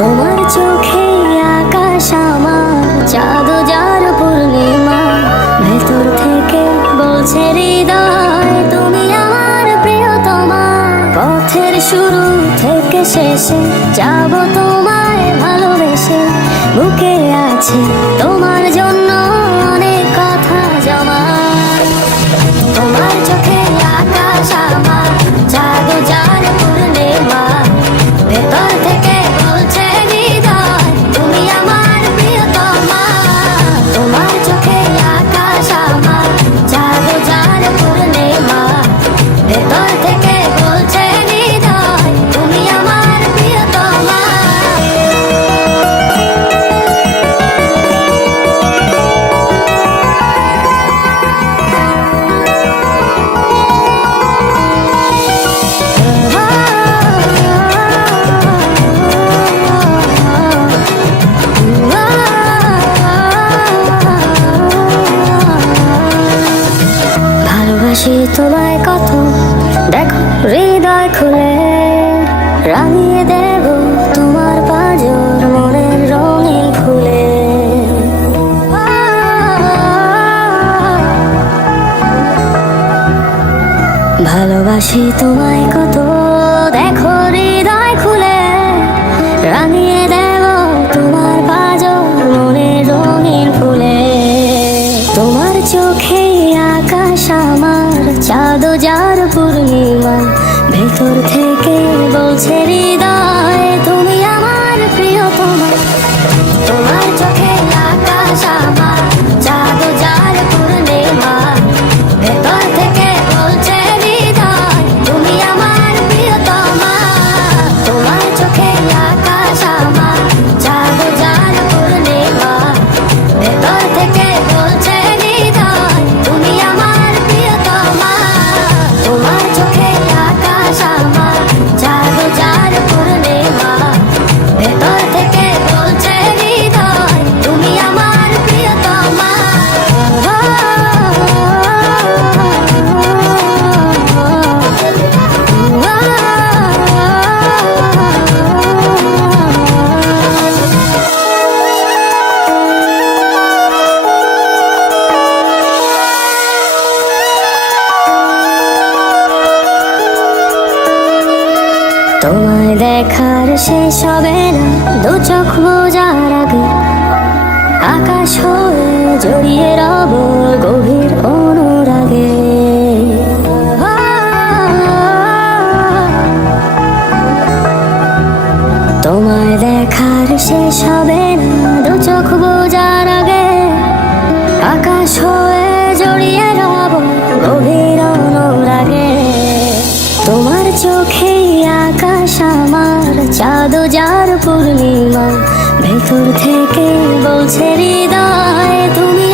তোমার চোখে আকাশ আমার, চাঁদ যার পূর্ণিমা, ভেতর থেকে বলছে হৃদয় তুমি আমার প্রিয়তমা। পথের শুরু থেকে শেষে যাব তোমায় ভালোবেসে, বুকে আছে তোমার জন্য অনেক কথা জমা। তোমার চোখে আকাশ আমার, চাঁদ যার পূর্ণিমা, ভেতর থেকে বলছে হৃদয় তুমি আমার প্রিয়তমা। তোমার চোখে আকাশ আমার, চাঁদ যার পূর্ণিমা, ভেতর থেকে বলছে হৃদয় তুমি আমার প্রিয়তমা। ভালোবাসি তোমায় কত, দেখো হৃদয় খুলে, রাঙিয়ে দেব তোমার পাঁজর মনের রঙিন ফুলে। ভালোবাসি তোমায় কত, দেখো হৃদয় খুলে, রাঙিয়ে দেব তোমার পাঁজর মনের রঙিন ফুলে। তোমার চোখে আকাশ আমার, চাঁদ যার পূর্ণিমা, ভেতর থেকে বলছে হৃদয় তুমি আমার প্রিয়তমা। তোমার চোখে আকাশ আমার, চাঁদ যার পূর্ণিমা, ভেতর থেকে বলছে হৃদয় তুমি আমার প্রিয়তমা। তোমার চোখে আকাশ আমার, চাঁদ যার পূর্ণিমা, ভেতর থেকে বলছে হৃদয় তুমি আমার প্রিয়তমা। তোমার চোখে আকাশ আমার, চাঁদ যার পূর্ণিমা, ভেতর থেকে বলছে হৃদয় তুমি আমার প্রিয়তমা। তোমায় দেখার শেষ হবে না, দু চোখ বোঝার আগে, আকাশ হয়ে জড়িয়ে রব গভীর অনুরাগে। তোমায় দেখার শেষ হবে না, দু চোখ বোঝার আগে, আকাশ হয়ে জড়িয়ে রব গভীর অনুরাগে। তোমার চোখে আকাশ আমার, চাঁদ যার পূর্ণিমা, ভেতর থেকে বলছে হৃদয় তুমি